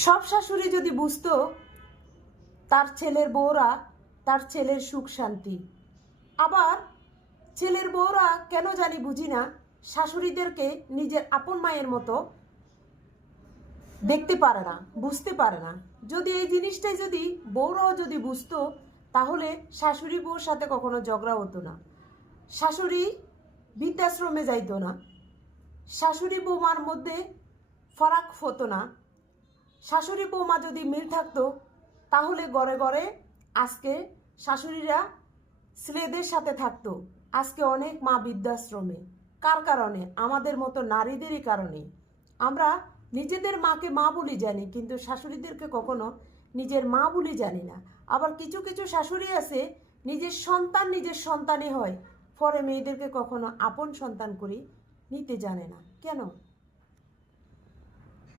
সব শাশুড়ি যদি বুঝতো তার ছেলের বউরা তার ছেলের সুখ শান্তি, আবার ছেলের বউরা কেন জানি বুঝি না শাশুড়িদেরকে নিজের আপন মায়ের মতো দেখতে পারে না, বুঝতে পারে না। যদি এই জিনিসটাই যদি বউরাও যদি বুঝতো, তাহলে শাশুড়ি বউর সাথে কখনো ঝগড়া হতো না, শাশুড়ি বৃদ্ধাশ্রমে যাইতো না, শাশুড়ি বৌমার মধ্যে ফারাক হতো না। শাশুড়ি বৌমা যদি মিল থাকতো, তাহলে ঘরে ঘরে আজকে শাশুড়িরা ছেলেদের সাথে থাকতো। আজকে অনেক মা বৃদ্ধাশ্রমে। কার কারণে? আমাদের মতো নারীদেরই কারণে। আমরা নিজেদের মাকে মা বলি জানি, কিন্তু শাশুড়িদেরকে কখনো নিজের মা বলি জানি না। আবার কিছু কিছু শাশুড়ি আছে নিজের সন্তান নিজের সন্তানই হয়, পরে মেয়েদেরকে কখনো আপন সন্তান করে নিতে জানে না। কেন?